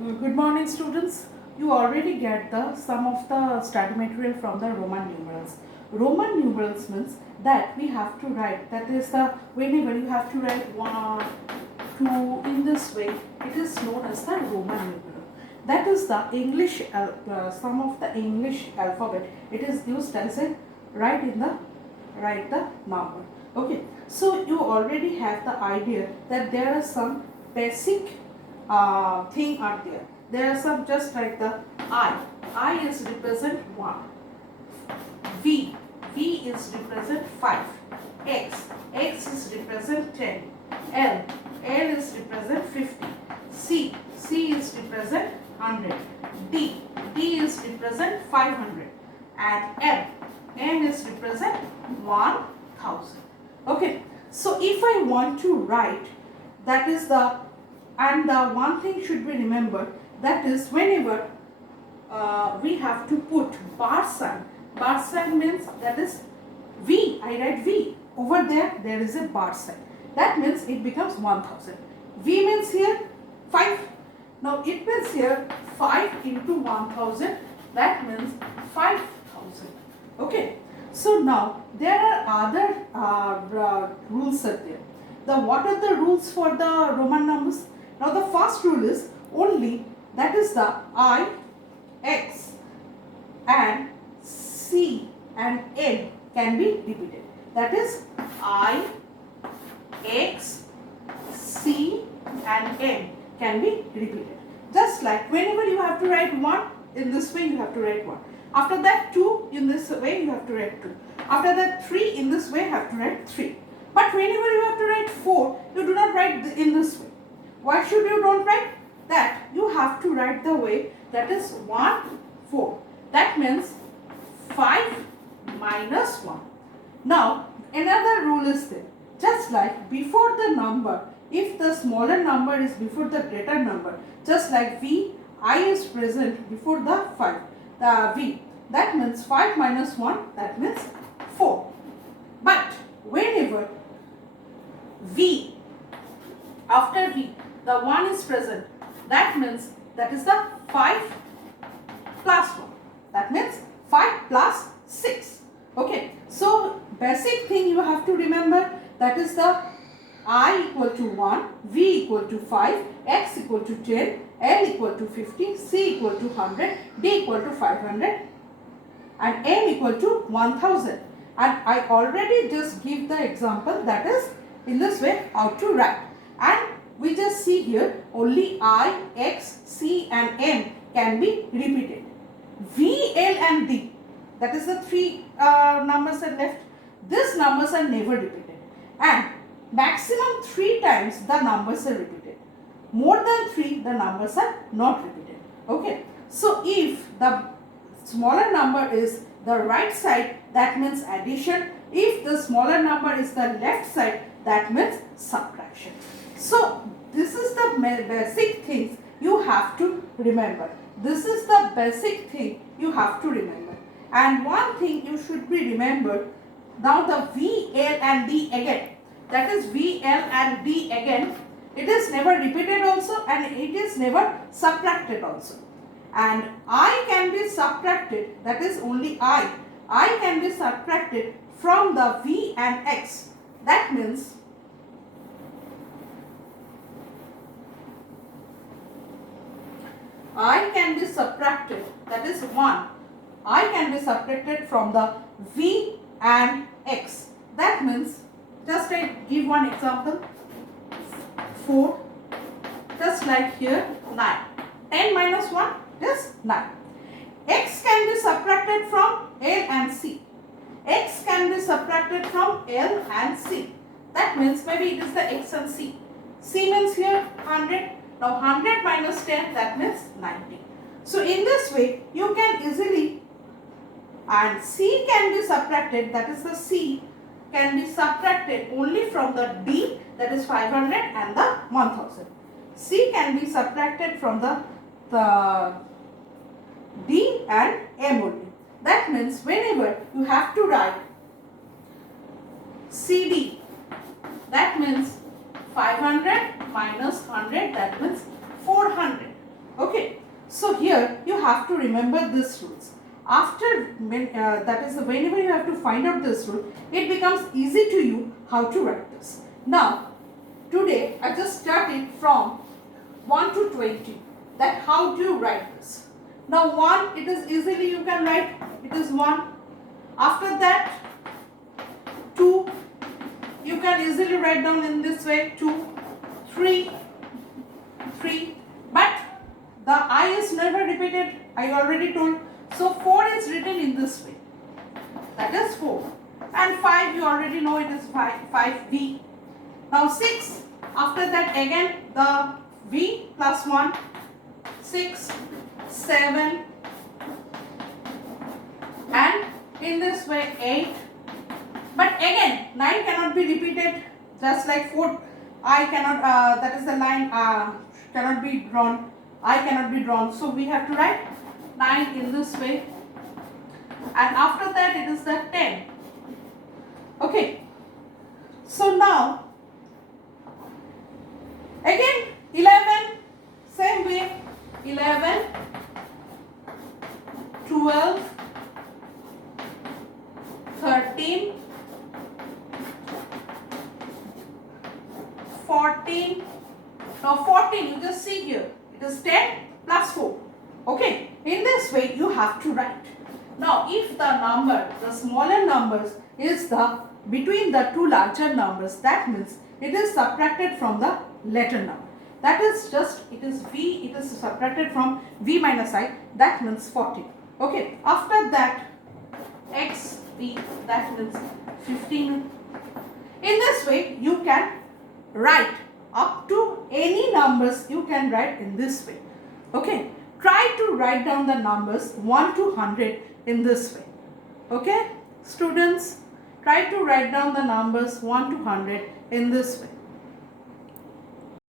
Good morning, students. You already get the some of the study material from the Roman numerals. Roman numerals means that we have to write, that is the whenever you have to write 1, 2 in this way, it is known as the Roman numeral. That is the English, some of the English alphabet. It is used as a write the number. Okay, so you already have the idea that there are some basic thing are there. There are some just like the I. I is represent 1. V. V is represent 5. X. X is represent 10. L. L is represent 50. C. C is represent 100. D. D is represent 500. And M. N is represent 1000. Okay. So if I want to write, that is the, and the one thing should be remembered, that is whenever we have to put bar sign means that is V, I write V, over there is a bar sign, that means it becomes 1000. V means here 5, now it means here 5 into 1000, that means 5000. Okay, so now there are other rules are there. What are the rules for the Roman numbers? Now the first rule is only, that is the I, X and C and N can be repeated. That is I, X, C and N can be repeated. Just like whenever you have to write 1, in this way you have to write 1. After that 2, in this way you have to write 2. After that 3, in this way you have to write 3. But whenever you have to write 4, you do not write in this way. Why should you don't write that? You have to write the way that is 1, 4. That means 5 minus 1. Now another rule is there. Just like before the number, if the smaller number is before the greater number, just like V, I is present before the 5, the V. That means 5 minus 1, that means 4. But whenever V, after V, the 1 is present, that means that is the 5 plus 1. That means 5 plus 6. Okay, so basic thing you have to remember, that is the I equal to 1, V equal to 5, X equal to 10, L equal to 50, C equal to 100, D equal to 500 and M equal to 1000. And I already just give the example, that is in this way how to write. And we just see here only I, X, C and M can be repeated. V, L and D, that is the 3 numbers are left. These numbers are never repeated. And maximum 3 times the numbers are repeated. More than 3 the numbers are not repeated. Okay. So if the smaller number is the right side, that means addition. If the smaller number is the left side, that means subtraction. So this is the basic things you have to remember. This is the basic thing you have to remember. And one thing you should be remembered, now the V, L and D again, that is V, L and D again, it is never repeated also and it is never subtracted also. And I can be subtracted, that is only I can be subtracted from the V and X. That means I can be subtracted, that is 1. I can be subtracted from the V and X. That means, just I give one example, 4, just like here 9. 10 minus 1 is 9. X can be subtracted from L and C. X can be subtracted from L and C. That means maybe it is the X and C. C means here 100. Now 100 minus 10, that means 90. So in this way you can easily, and C can be subtracted, that is the C can be subtracted only from the D, that is 500 and the 1000. C can be subtracted from the D and M only. That means whenever you have to write CD, that means 500 minus 100, that means 400. Okay. So here you have to remember this rules. After that is whenever you have to find out this rule, it becomes easy to you how to write this. Now today I just started from 1 to 20. That how do you write this? Now 1, it is easily you can write, it is 1. After that 2, you can easily write down in this way, 2, 3, but the I is never repeated, I already told. So 4 is written in this way, that is 4. And 5, you already know it is 5V. Now 6, after that again the V plus 1, 6, 7, and in this way 8. But again 9 cannot be repeated, just like 4 I cannot, that is the line cannot be drawn, I cannot be drawn, so we have to write 9 in this way, and after that it is the 10. Okay, so now again 11, same way, 11, 12, 13, 14. Now 14, you just see here, it is 10 plus 4. Okay, in this way you have to write. Now if the number, the smaller numbers is the between the two larger numbers, that means it is subtracted from the later number. That is just, it is V, it is subtracted from V minus I, that means 14. Okay, after that X V, that means 15. In this way you can write up to any numbers, you can write in this way. Okay, try to write down the numbers 1 to 100 in this way. Okay, students, try to write down the numbers 1 to 100 in this way.